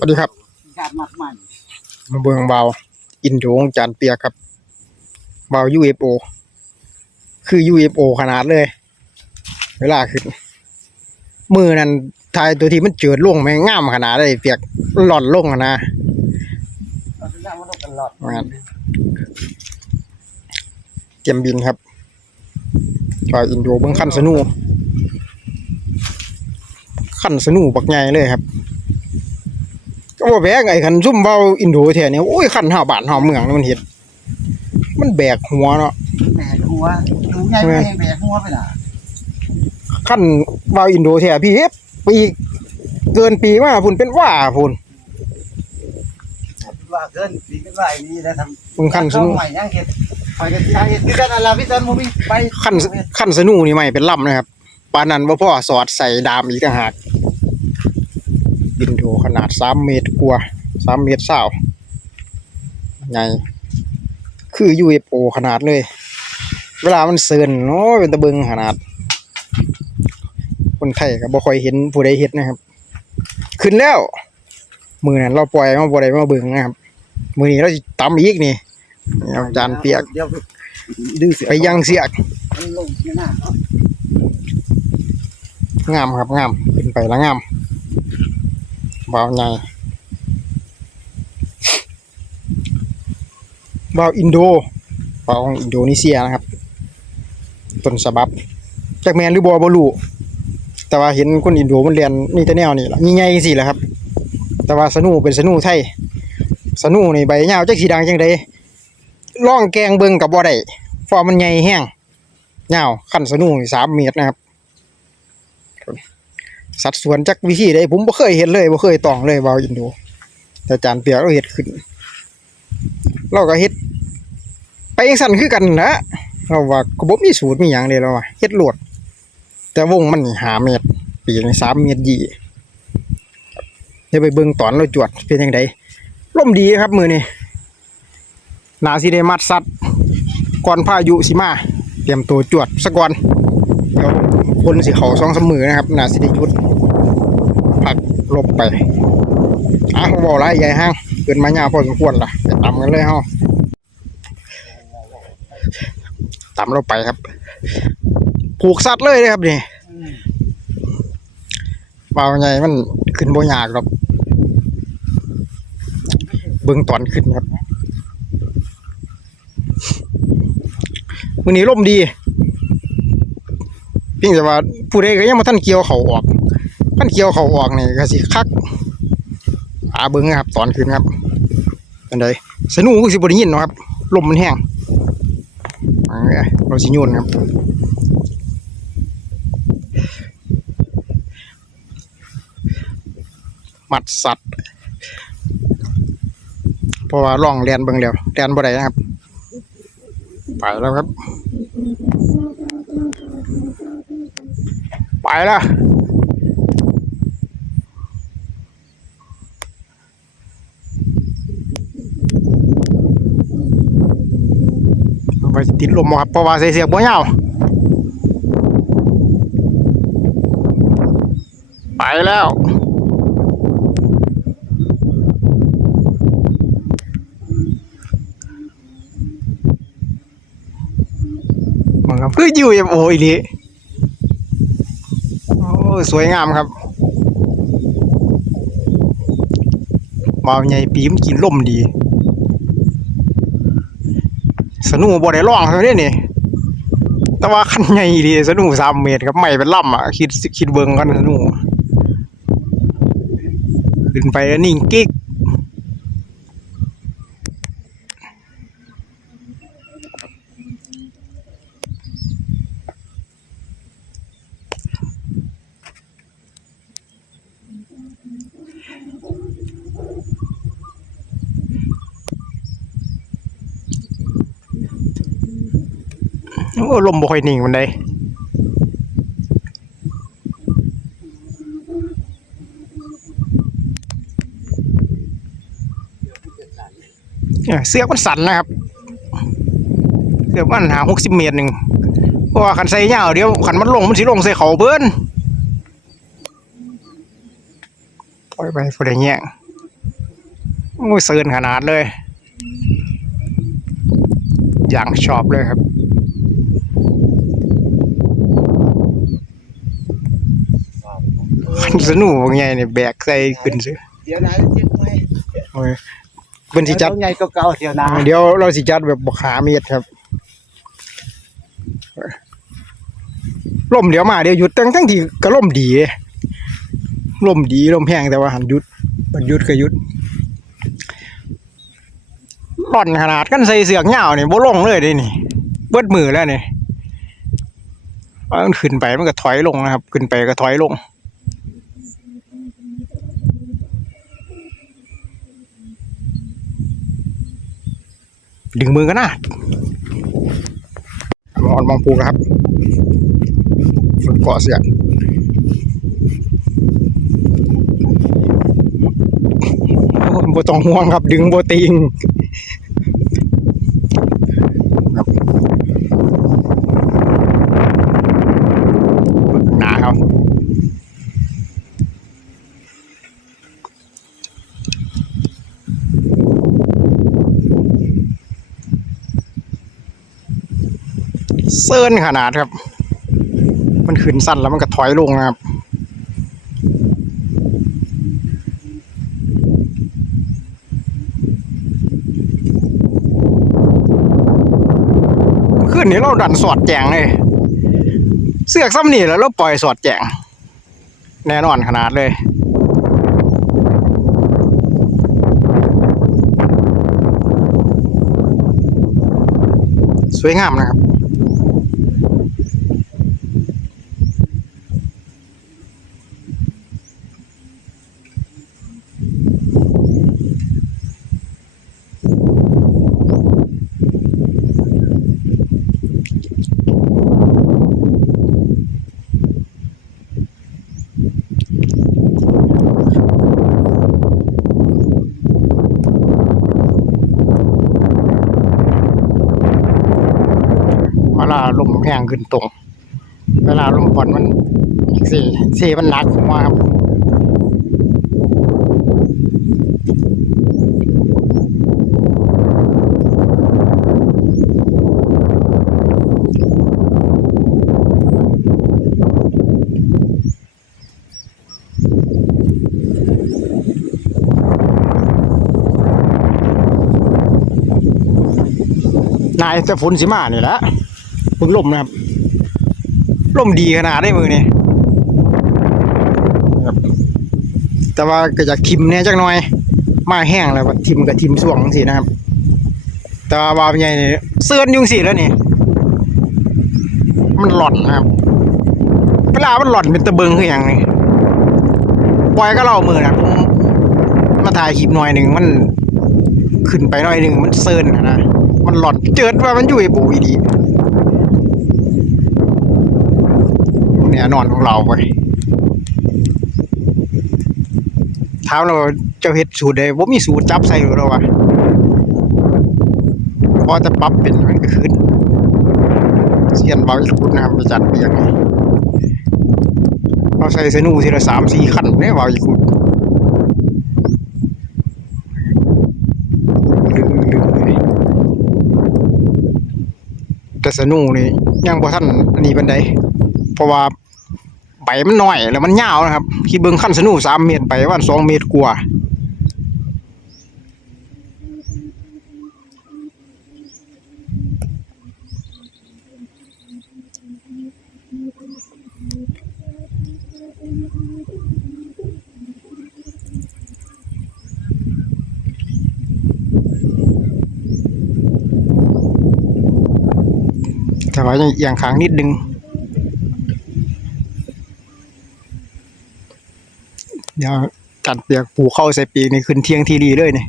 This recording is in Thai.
สวัสดีครับการมัดมันมาเบิ่งเบาอินโดของจานเปียกครับเบา UFO คือ UFO ขนาดเลย เวลาขึ้นมือนั้นทายตัวที่มันเจิดลงแม่งงามขนาดเลยเปียกหล่อนลงอะนะเราจะนั่งมันตลอดว่างั้นเตรียมบินครับเบาอินโดเบิ่งขั้นสนูขั้นสนูบักใหญ่เลยครับก็ บ่แบกไอ้คันซุ่มเบาอินโดแท้เนี่ยโอ้ยคันห้าบาทห้าเมืองแล้วมันเฮ็ด มันแบกหัวเนาะแบกหัวดูใหญ่ไม่แบกหัวไปล่ะขั้นเบาอินโดแท้พี่เอ๊ะปีเกินปีมาพุ่นเป็นว่าพุ่นว่าเกินปีกันว่าไอ้นี่นะทำมึงขั้นสช่องนุใหม่ยังเห็ดไปกันที่เห็ดคือกันอะไรพี่เต้นมูมีไปขั้นขั้นสนูนี่ไม่เป็นลำนะครับปานนั้นบ่พ่อสอดใส่ดามอีกต่างหาก อินโดขนาดสามเมตรกว่าสามเมตรเศร้าใหญ่คือ UFO ขนาดเลย เวลามันเซินโอ้ยเป็นตะเบิงขนาด คนไทยก็บ่ค่อยเห็นผู้ใดเฮ็ดนะครับ ขึ้นแล้วมือนั้นเราปล่อยมาบ่ได้มาเบิ่งนะครับ มือนี้เราสิตำอีกนี่นี่ครับจานเปียกเดี๋ยวดื้อเสียไปยังเสียกมันลงไม่น่าเนาะงามครับงามขึ้นไปแล้วงาม บาวใหญ่บาวอินโดบาวของอินโดนีเซียนะครับต้นฉบับจากแมนหรือบอบรูแต่ว่าเห็นคนอินโดมันเรียนนี่แต่แนวนี่ละมีใหญ่สิแหละครับ แต่ว่าสนูเป็นสนูไทยสนูนี่ใบยาวจักสีดังจังไดล่องแกงเบิงกับบ่ได้เพราะมันใหญ่แห้งยาขั้นสนูนี่สามเมตรนะครับ สัดส่วนจักวิธีใดผมบ่เคยเห็นเลยบ่เคยตองเลยเว้าอินโดแต่จานเปียกเราเฮ็ดขึ้น เราก็เฮ็ด ไปจังซั่นคือกันนะเราว่าก็บ่มีสูตรมีหยังเลยเราว่าเฮ็ดโลวด แต่วงมันนี่5เมตรปีนี่3เมตรยี่เดี๋ยวไปเบิ่งตอนเราจวดเป็นจังไดลมดีครับมือนี้น่าสิได้มัดสัตว์ก่อนพายุสิมา เตรียมตัวจวดซะก่อน เดี๋ยวคนสิเข้าสองเสมอนะครับนาสิได้หยุดพักลบไปอะบอกไรใหญ่ห้างเกินมายาวพอสมควรล่ะไปตำกันเลยฮาตำเราไปครับ ผูกสัตว์เลยเลยครับนี่เบาใหญ่มันขึ้นบ่ยากหรอกเบิ่งตอนขึ้นครับมื้อนี้ลมดี เพียงแต่ว่าผู้ใดก็ยังบ่ทันเกี่ยวเขาออกมันเกี่ยวเขาออกนี่ก็สิคักอาเบิ้งนะครับตอนคืนครับเป็นไดสนุกสิบได้ยินนะครับลมมันแห้งเอาไงเราสิโยนครับมัดสัตว์เพราะว่าล่องแลนเบิ่งแล้วแลนบ่ได้นะครับ ไปแล้วครับ ไปแล้วไปติดลมบ่ครับเพราะว่าใส่เสียกบ่ยาวไปแล้วมันครับคืออยู่อย่างโอ้ยนี่โอ้ สวยงามครับบาใหญ่ปีมกินลมดี สนุบ่ได้ร่องเท่านี้นี่ แต่ว่าขันใหญ่ดีสนุสามเมตรครับไม่เป็นล่ำอะคิดคิดเบิงกันสนุขึ้นไปแล้วนิ่งกิ๊ก โอ้ลมบ่ค่อยนิ่งมันไดเนี่ยเสื้อมันสั่นนะครับเสื้อมันหาหกสิบเมตรหนึ่งเพราะว่าขันใส่ยาวเดี๋ยวขันมันลงมันสิลงใส่เขาเพิ่นปล่อยไปพอได้แย่งโอ้ยเซินขนาดเลย อย่างชอบเลยครับ สนุกว่าไงเนี่ยแบกใส่ขึ้นซิเดี๋ยวนะเจ็บไหมโอ้ยเป็นสิจัดใหญ่เก่าๆเดี๋ยวนะเดี๋ยวเราสิจัดแบบบกหาเมียดครับล่มเดี๋ยวมาเดี๋ยวหยุดทั้งทั้งที่ก็ล่มดีล่มดีล่มแห้งแต่ว่าหันหยุดมันหยุดก็หยุดร่อนขนาดกันใส่เสือกเหงานี่บ่ลงเลยเด้นี่ เบิดมือแล้วนี่ว่ามันขึ้นไปมันก็ถอยลงนะครับ ขึ้นไปก็ถอยลง ดึงมือกันนะมอนมองปูครับฝนเกาะเสียงโอ้ยบ่ต้องห่วงครับ ดึงบ่ติงครับหนาครับ เซิร์นขนาดครับ มันขึ้นสั้นแล้วมันก็ถอยลงนะครับขึ้นนี้เราดันสอดแจงเลยเสือกซ้ำนี่แล้วเราปล่อยสอดแจงแน่นอนขนาดเลยสวยงามนะครับ มแห้งขึ้นตรง เวลาลมผ่อนมันสี่สี่มันหนักผมว่าครับนายแต่ฝนสิมานี่แหละ เพิ่งลมนะครับลมดีขนาดได้มือนี่ครับแต่ว่าก็อยากทิมเนี่ยจักหน่อย มาแห้งแล้วก็ทิมกับทิมส่วงสินะครับ แต่ว่าว่าเป็นไงนี่เสื้อนยุงสิแล้วนี่ มันหล่อนนะครับเวลามันหล่อนเป็นตะเบิงคืออย่างนี้ปล่อยก็เล่ามือนะผมมาถ่ายคลิปหน่อยหนึ่งมันขึ้นไปหน่อยหนึ่งมันเซิร์นนะมันหลอนเจิดว่ามันอยู่ไอ้ปูอีดี เนี่ยนอนของเราไปเท้ามเราเจ้าเฮ็ดสูตรเลยว่ามีสูตรจับใส่หรือเราวะพอจะปรับเป็นมันก็ขึ้นเสียนเบาอีกคุณนะครับไปจัดเบียงเราใส่เสนูทีละสามสี่ขั้นเนี่ยเบาอีกคุณลืมลืมเลยแต่สนูนี่ยังบ่ทันอันนี้ปานใดเพราะว่า ใบมันน้อยแล้วมันยาวนะครับคิดเบิ่งขั้นสนูสามเมตรไปประมาณสองเมตรกว่าแต่ว่ายังเอียงข้างนิดนึง เดี๋ยวจัดเปียกปูเข้าใส่ปีกนี่ขึ้นเที่ยงทีดีเลยเนี่ย